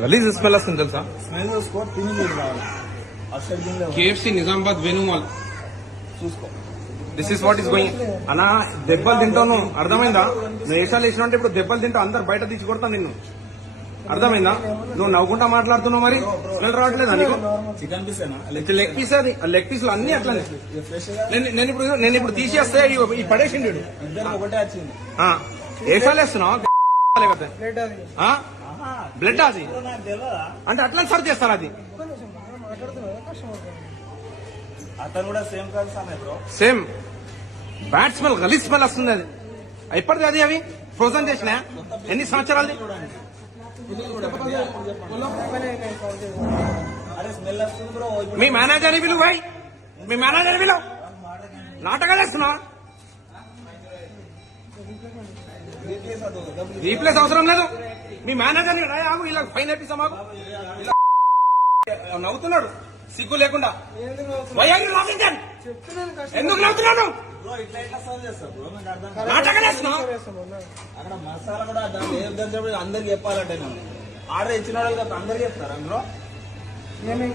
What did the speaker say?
గలీజ్ స్మెల్ వస్తుంది తెలుసా? స్మెల్ చూసుకో తిని కేఎఫ్సి నిజామాబాద్ వేణుమాల్ చూసుకో. This is what is going అన్నా దెబ్బలు తింటాను. అర్థమైందా? నువ్వు ఏషాలు వేసినా అంటే ఇప్పుడు దెబ్బలు తింటావు అందరు బయట తీసి కొడతాను నిన్ను. అర్థమైందా? నువ్వు నవ్వుకుంటా మాట్లాడుతున్నావు మరి? స్మెల్ రావట్లేదా నీకు? చికెన్ పీస్ లెగ్ పీస్ అది. లెగ్ పీస్లు అన్ని అట్లనే. నేను ఇప్పుడు నేను ఇప్పుడు తీసేస్తే ఈ- పడేసిండు ఒకటే వచ్చింది. ఆ, ఏషాలు వేస్తున్నావు? బ్లడ్ అది. అంటే అట్లా సర్వ్ చేస్తారు అది. అతను కూడా సేమ్ కాదు సామె బ్రో. సేమ్. బ్యాడ్ స్మెల్ వస్తుంది అది. ఎప్పటిది అది అవి. ఫ్రోజన్ చేసిన? ఎన్ని సంవత్సరాలది? ఇప్పుడు మీ మేనేజర్ విలువ భాయ్ మీ మేనేజర్ విలువ నాటకాలు వేస్తున్నావా? రీప్లేస్ అవసరం లేదు. మీ మేనేజర్ ఆగు ఇలా ఫైన్ వేపిస్తాం మాకు ఇలా నవ్వుతున్నాడు. సిగ్గు లేకుండా. ఎందుకు నవ్వుతున్నాను అక్కడ మసాలా కూడా అందరికి చెప్పాలంటే నేను ఆర్డర్ ఇచ్చిన వాళ్ళు అందరికి చెప్తారా బ్రో? ఏమేం